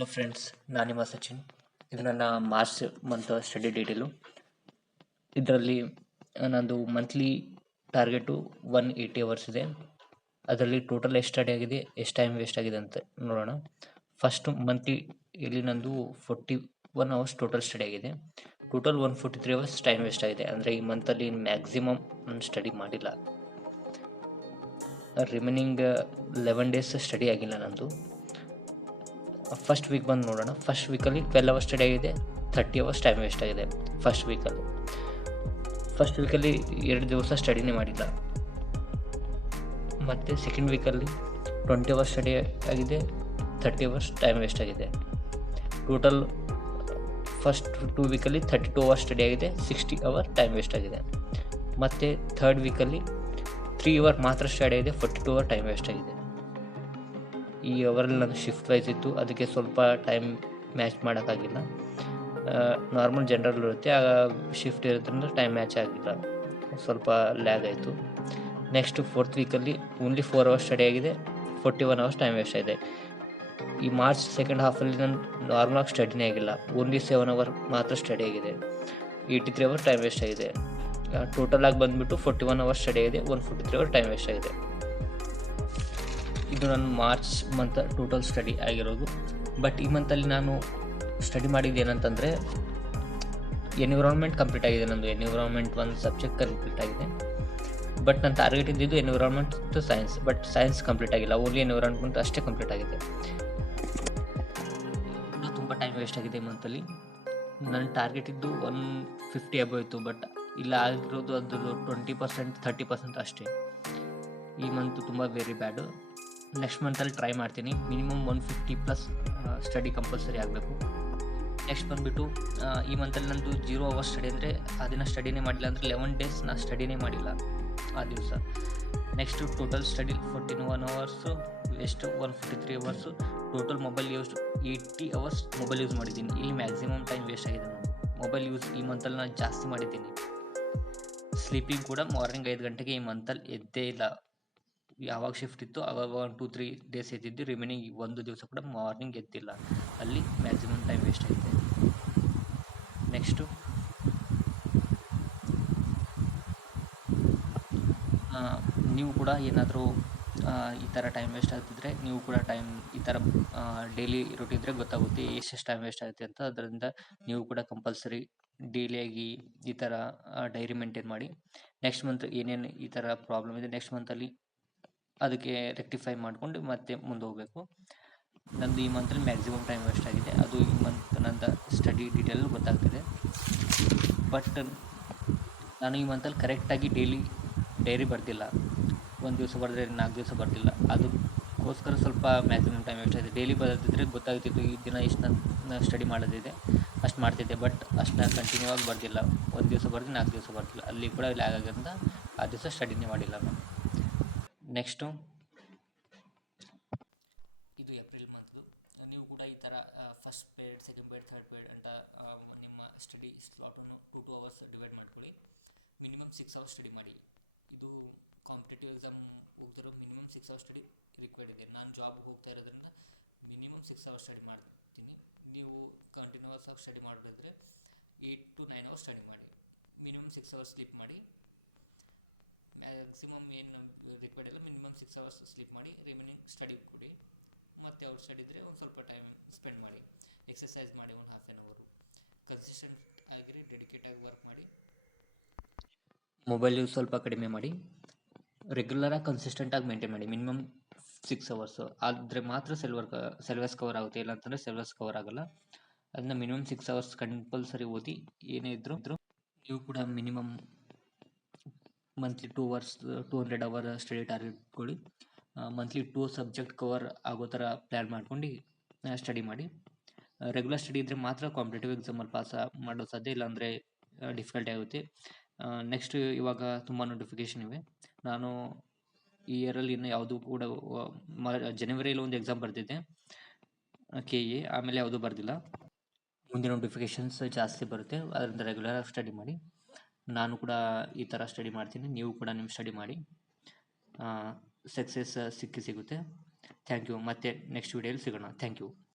Hello friends, ನಾನು ನಿಮ್ಮ ಸಚಿನ್. ಇದು ನನ್ನ ಮಾರ್ಚ್ ಮಂತ್ ಸ್ಟಡಿ ಡೀಟೇಲು. ಇದರಲ್ಲಿ ನಂದು ಮಂತ್ಲಿ ಟಾರ್ಗೆಟು 180 ಅವರ್ಸ್ ಇದೆ. ಅದರಲ್ಲಿ ಟೋಟಲ್ ಎಷ್ಟು ಸ್ಟಡಿ ಆಗಿದೆ, ಎಷ್ಟು ಟೈಮ್ ವೇಸ್ಟ್ ಆಗಿದೆ ಅಂತ ನೋಡೋಣ. ಫಸ್ಟ್ ಮಂತ್ಲಿ ಇಲ್ಲಿ ನಂದು 41 ಅವರ್ಸ್ ಟೋಟಲ್ ಸ್ಟಡಿ ಆಗಿದೆ. ಟೋಟಲ್ 143 ಅವರ್ಸ್ ಟೈಮ್ ವೇಸ್ಟ್ ಆಗಿದೆ. ಅಂದರೆ ಈ ಮಂತಲ್ಲಿ ಮ್ಯಾಕ್ಸಿಮಮ್ ನಾನು ಸ್ಟಡಿ ಮಾಡಿಲ್ಲ. ರಿಮೈನಿಂಗ್ 11 ಡೇಸ್ ಸ್ಟಡಿ ಆಗಿಲ್ಲ ನಂದು. ಫಸ್ಟ್ ವೀಕ್ ಬಂದು ನೋಡೋಣ. ಫಸ್ಟ್ ವೀಕಲ್ಲಿ 12 ಅವರ್ಸ್ ಸ್ಟಡಿ ಆಗಿದೆ, 30 ಅವರ್ಸ್ ಟೈಮ್ ವೇಸ್ಟ್ ಆಗಿದೆ. ಫಸ್ಟ್ ವೀಕಲ್ಲಿ 2 ದಿವಸ ಸ್ಟಡಿನೇ ಮಾಡಿಲ್ಲ. ಮತ್ತು ಸೆಕೆಂಡ್ ವೀಕಲ್ಲಿ 20 ಅವರ್ಸ್ ಸ್ಟಡಿ ಆಗಿದೆ, 30 ಅವರ್ಸ್ ಟೈಮ್ ವೇಸ್ಟ್ ಆಗಿದೆ. ಟೋಟಲ್ ಫಸ್ಟ್ 2 ವೀಕಲ್ಲಿ 32 ಅವರ್ಸ್ ಸ್ಟಡಿ ಆಗಿದೆ, 60 ಅವರ್ ಟೈಮ್ ವೇಸ್ಟ್ ಆಗಿದೆ. ಮತ್ತು ಥರ್ಡ್ ವೀಕಲ್ಲಿ 3 ಅವರ್ ಮಾತ್ರ ಸ್ಟಡಿ ಆಗಿದೆ, 42 ಅವರ್ ಟೈಮ್ ವೇಸ್ಟ್ ಆಗಿದೆ. ಈ ಅವರಲ್ಲಿ ನಾನು ಶಿಫ್ಟ್ ವೈಸ್ ಇತ್ತು, ಅದಕ್ಕೆ ಸ್ವಲ್ಪ ಟೈಮ್ ಮ್ಯಾಚ್ ಮಾಡೋಕ್ಕಾಗಿಲ್ಲ. ನಾರ್ಮಲ್ ಜನರಲ್ ಇರುತ್ತೆ, ಆಗ ಶಿಫ್ಟ್ ಇರೋದ್ರಿಂದ ಟೈಮ್ ಮ್ಯಾಚ್ ಆಗಿಲ್ಲ, ಸ್ವಲ್ಪ ಲ್ಯಾಗ್ ಆಯಿತು. ನೆಕ್ಸ್ಟ್ ಫೋರ್ತ್ ವೀಕಲ್ಲಿ ಓನ್ಲಿ 4 ಅವರ್ಸ್ ಸ್ಟಡಿ ಆಗಿದೆ, 41 ಅವರ್ಸ್ ಟೈಮ್ ವೇಸ್ಟ್ ಆಗಿದೆ. ಈ ಮಾರ್ಚ್ ಸೆಕೆಂಡ್ ಹಾಫಲ್ಲಿ ನಾನು ನಾರ್ಮಲಾಗಿ ಸ್ಟಡಿನೇ ಆಗಿಲ್ಲ, ಓನ್ಲಿ 7 ಅವರ್ ಮಾತ್ರ ಸ್ಟಡಿ ಆಗಿದೆ, 83 ಅವರ್ ಟೈಮ್ ವೇಸ್ಟ್ ಆಗಿದೆ. ಟೋಟಲ್ ಆಗಿ ಬಂದುಬಿಟ್ಟು 41 ಅವರ್ಸ್ ಸ್ಟಡಿ ಆಗಿದೆ, 143 ಅವರ್ ಟೈಮ್ ವೇಸ್ಟ್ ಆಗಿದೆ. ಇದು ನನ್ನ ಮಾರ್ಚ್ ಮಂತ್ ಟೋಟಲ್ ಸ್ಟಡಿ ಆಗಿರೋದು. ಬಟ್ ಈ ಮಂತಲ್ಲಿ ನಾನು ಸ್ಟಡಿ ಮಾಡಿದ್ದು ಏನಂತಂದರೆ ಎನ್ವಿರಾನ್ಮೆಂಟ್ ಕಂಪ್ಲೀಟ್ ಆಗಿದೆ. ನಂದು ಎನ್ವಿರಾನ್ಮೆಂಟ್ ಒಂದು ಸಬ್ಜೆಕ್ಟ್ ಕಂಪ್ಲೀಟ್ ಆಗಿದೆ. ಬಟ್ ನನ್ನ ಟಾರ್ಗೆಟ್ ಇದ್ದಿದ್ದು environment to science, but science complete ಆಗಿಲ್ಲ, ಓನ್ಲಿ ಎನ್ವಿರಾನ್ಮೆಂಟ್ ಅಷ್ಟೇ ಕಂಪ್ಲೀಟ್ ಆಗಿದೆ. ಇದು ತುಂಬ ಟೈಮ್ ವೇಸ್ಟ್ ಆಗಿದೆ ಈ ಮಂತಲ್ಲಿ. ನನ್ನ ಟಾರ್ಗೆಟ್ ಇದ್ದು 150 ಅಬೋ ಇತ್ತು, ಬಟ್ ಇಲ್ಲ ಆಗಿರೋದು ಅದ್ರದ್ದು 20%, 30% ಅಷ್ಟೇ. ಈ ಮಂತ್ ತುಂಬ ವೆರಿ ಬ್ಯಾಡು. ನೆಕ್ಸ್ಟ್ ಮಂತಲ್ಲಿ ಟ್ರೈ ಮಾಡ್ತೀನಿ. ಮಿನಿಮಮ್ 150+ ಸ್ಟಡಿ ಕಂಪಲ್ಸರಿ ಆಗಬೇಕು. ನೆಕ್ಸ್ಟ್ ಬಂದುಬಿಟ್ಟು ಈ ಮಂತಲ್ಲಿ ನಂದು 0 ಅವರ್ಸ್ ಸ್ಟಡಿ ಅಂದರೆ ಆ ದಿನ ಸ್ಟಡಿನೇ ಮಾಡಿಲ್ಲ, ಅಂದರೆ 11 ಡೇಸ್ ನಾನು ಸ್ಟಡಿನೇ ಮಾಡಿಲ್ಲ ಆ ದಿವಸ. Next total study 41 hours waste, 143 hours. Total mobile use 80 hours mobile use ಮಾಡಿದ್ದೀನಿ. ಇಲ್ಲಿ ಮ್ಯಾಕ್ಸಿಮಮ್ ಟೈಮ್ ವೇಸ್ಟ್ ಆಗಿದೆ. ಮೊಬೈಲ್ ಯೂಸ್ ಈ ಮಂತಲ್ಲಿ ನಾನು ಜಾಸ್ತಿ ಮಾಡಿದ್ದೀನಿ. ಸ್ಲೀಪಿಂಗ್ ಕೂಡ ಮಾರ್ನಿಂಗ್ 5 ಗಂಟೆಗೆ ಈ ಮಂತಲ್ಲಿ ಎದ್ದೇ ಇಲ್ಲ. ಯಾವಾಗ ಶಿಫ್ಟ್ ಇತ್ತು ಆವಾಗ 1-2-3 ಡೇಸ್ ಎದ್ದಿದ್ದು, ರಿಮೈನಿಂಗ್ ಒಂದು ದಿವಸ ಕೂಡ ಮಾರ್ನಿಂಗ್ ಎದ್ದಿಲ್ಲ. ಅಲ್ಲಿ ಮ್ಯಾಕ್ಸಿಮಮ್ ಟೈಮ್ ವೇಸ್ಟ್ ಆಗಿದೆ. ನೆಕ್ಸ್ಟು ನೀವು ಕೂಡ ಏನಾದರೂ ಈ ಥರ ಟೈಮ್ ವೇಸ್ಟ್ ಆಗ್ತಿದ್ರೆ, ನೀವು ಕೂಡ ಈ ಥರ ಡೈಲಿ ರೂಟಿದ್ರೆ ಗೊತ್ತಾಗುತ್ತೆ ಎಷ್ಟೆಷ್ಟು ಟೈಮ್ ವೇಸ್ಟ್ ಆಗುತ್ತೆ ಅಂತ. ಅದರಿಂದ ನೀವು ಕೂಡ ಕಂಪಲ್ಸರಿ ಡೈಲಿಯಾಗಿ ಈ ಥರ ಡೈರಿ ಮೇಂಟೈನ್ ಮಾಡಿ. ನೆಕ್ಸ್ಟ್ ಮಂತ್ ಏನೇನು ಈ ಥರ ಪ್ರಾಬ್ಲಮ್ ಇದೆ, ನೆಕ್ಸ್ಟ್ ಮಂತಲ್ಲಿ ಅದಕ್ಕೆ ರೆಕ್ಟಿಫೈ ಮಾಡಿಕೊಂಡು ಮತ್ತೆ ಮುಂದೆ ಹೋಗಬೇಕು. ನಂದು ಈ ಮಂತಲ್ಲಿ ಮ್ಯಾಕ್ಸಿಮಮ್ ಟೈಮ್ ವೇಸ್ಟ್ ಆಗಿದೆ. ಅದು ಈ ಮಂತ್ ನಂದು ಸ್ಟಡಿ ಡೀಟೇಲ್ ಗೊತ್ತಾಗ್ತಿದೆ. ಬಟ್ ನಾನು ಈ ಮಂತಲ್ಲಿ ಕರೆಕ್ಟಾಗಿ ಡೈರಿ ಬರ್ದಿಲ್ಲ. ಒಂದು ದಿವಸ ಬರೆದ್ರೆ 4 ದಿವಸ ಬರ್ದಿಲ್ಲ. ಅದಕ್ಕೋಸ್ಕರ ಸ್ವಲ್ಪ ಮ್ಯಾಕ್ಸಿಮಮ್ ಟೈಮ್ ವೇಸ್ಟ್ ಆಗಿದೆ. ಡೈಲಿ ಬರೆದಿದ್ರೆ ಗೊತ್ತಾಗ್ತಿತ್ತು ಈ ದಿನ ಎಷ್ಟು ನಾನು ಸ್ಟಡಿ ಮಾಡೋದಿದೆ ಅಷ್ಟು ಮಾಡ್ತಿದ್ದೆ. ಬಟ್ ಅಷ್ಟನ್ನ ಕಂಟಿನ್ಯೂ ಆಗಿ ಬರ್ದಿಲ್ಲ. ಒಂದು ದಿವಸ ಬರ್ದು 4 ದಿವಸ ಬರ್ದಿಲ್ಲ. ಅಲ್ಲಿ ಕೂಡ ಲ್ಯಾಗ್ ಆಗೋದ್ರಿಂದ ಆ ದಿವಸ ಸ್ಟಡಿನೇ ಮಾಡಿಲ್ಲ ನಾನು. ನೆಕ್ಸ್ಟು ಇದು ಏಪ್ರಿಲ್ ಮಂತ್ದು. ನೀವು ಕೂಡ ಈ ಥರ first period, second period, third period ಅಂತ ನಿಮ್ಮ ಸ್ಟಡಿ ಸ್ಲಾಟನ್ನು 2 ಅವರ್ಸ್ ಡಿವೈಡ್ ಮಾಡ್ಕೊಳ್ಳಿ. ಮಿನಿಮಮ್ 6 ಅವರ್ಸ್ ಸ್ಟಡಿ ಮಾಡಿ. ಇದು ಕಾಂಪಿಟೇಟಿವ್ ಎಕ್ಸಾಮ್ ಹೋಗ್ತಿರೋ ಮಿನಿಮಮ್ 6 ಅವರ್ಸ್ ಸ್ಟಡಿ ರಿಕ್ವೈರ್ಡ್ ಇದೆ. ನಾನು ಜಾಬ್ಗೆ ಹೋಗ್ತಾ ಇರೋದ್ರಿಂದ ಮಿನಿಮಮ್ 6 ಅವರ್ಸ್ ಸ್ಟಡಿ ಮಾಡ್ತೀನಿ. ನೀವು ಕಂಟಿನ್ಯೂಸ್ ಆಗಿ ಸ್ಟಡಿ ಮಾಡೋದಿದ್ರೆ 8-9 ಅವರ್ಸ್ ಸ್ಟಡಿ ಮಾಡಿ. ಮಿನಿಮಮ್ 6 ಅವರ್ಸ್ ಸ್ಲೀಪ್ ಮಾಡಿ. ಮ್ಯಾಕ್ಸಿಮಮ್ ಏನು ರಿಕ್ವೈರ್ಡ್ ಇಲ್ಲ, ಮಿನಿಮಮ್ 6 ಅವರ್ಸ್ ಸ್ಲೀಪ್ ಮಾಡಿ. ರಿಮೈನಿಂಗ್ ಸ್ಟಡಿ ಕೊಡಿ. ಮತ್ತು ಔಟ್ ಸೈಡ್ ಇದ್ದರೆ ಒಂದು ಸ್ವಲ್ಪ ಟೈಮ್ ಸ್ಪೆಂಡ್ ಮಾಡಿ. ಎಕ್ಸಸೈಸ್ ಮಾಡಿ 1/2 ಅವರು. ಕನ್ಸಿಸ್ಟೆಂಟ್ ಆಗಿರಿ, ಡೆಡಿಕೇಟಾಗಿ ವರ್ಕ್ ಮಾಡಿ. ಮೊಬೈಲ್ ಯೂಸ್ ಸ್ವಲ್ಪ ಕಡಿಮೆ ಮಾಡಿ. ರೆಗ್ಯುಲರಾಗಿ ಕನ್ಸಿಸ್ಟೆಂಟಾಗಿ ಮೇಂಟೈನ್ ಮಾಡಿ. ಮಿನಿಮಮ್ 6 ಅವರ್ಸು ಆದರೆ ಮಾತ್ರ ಸಿಲೆಬಸ್ ಕವರ್ ಆಗುತ್ತೆ, ಇಲ್ಲಾಂತಂದರೆ ಸಿಲೆಬಸ್ ಕವರ್ ಆಗೋಲ್ಲ. ಅದನ್ನ ಮಿನಿಮಮ್ 6 ಅವರ್ಸ್ ಕಂಪಲ್ಸರಿ ಓದಿ. ಏನೇ ಇದ್ದರೂ ನೀವು ಕೂಡ minimum monthly 200 hour study target ಇಟ್ಕೊಳ್ಳಿ. ಮಂತ್ಲಿ 2 ಸಬ್ಜೆಕ್ಟ್ ಕವರ್ ಆಗೋ ಥರ ಪ್ಲ್ಯಾನ್ ಮಾಡ್ಕೊಂಡು ಸ್ಟಡಿ ಮಾಡಿ. ರೆಗ್ಯುಲರ್ ಸ್ಟಡಿ ಇದ್ದರೆ ಮಾತ್ರ ಕಾಂಪಿಟೇಟಿವ್ ಎಕ್ಸಾಮಲ್ಲಿ ಪಾಸ್ ಮಾಡೋ ಸಾಧ್ಯ, ಇಲ್ಲಾಂದರೆ ಡಿಫಿಕಲ್ಟಿ ಆಗುತ್ತೆ. ನೆಕ್ಸ್ಟ್ ಇವಾಗ ತುಂಬ ನೋಟಿಫಿಕೇಷನ್ ಇವೆ. ನಾನು ಈ ಇಯರಲ್ಲಿ ಇನ್ನೂ ಯಾವುದೂ ಕೂಡ ಜನವರಿಯಲ್ಲಿ ಒಂದು ಎಕ್ಸಾಮ್ ಬರೆದಿದ್ದೆ KA, ಆಮೇಲೆ ಯಾವುದೂ ಬರೆದಿಲ್ಲ. ಮುಂದೆ ನೋಟಿಫಿಕೇಷನ್ಸ್ ಜಾಸ್ತಿ ಬರುತ್ತೆ, ಅದರಿಂದ ರೆಗ್ಯುಲರಾಗಿ ಸ್ಟಡಿ ಮಾಡಿ. ನಾನು ಕೂಡ ಈ ಥರ ಸ್ಟಡಿ ಮಾಡ್ತೀನಿ. ನೀವು ಕೂಡ ನಿಮ್ಮ ಸ್ಟಡಿ ಮಾಡಿ. ಸಕ್ಸಸ್ ಸಿಗುತ್ತೆ. Thank you. ಮತ್ತೆ ನೆಕ್ಸ್ಟ್ ವಿಡಿಯೋಲಿ ಸಿಗೋಣ. Thank you.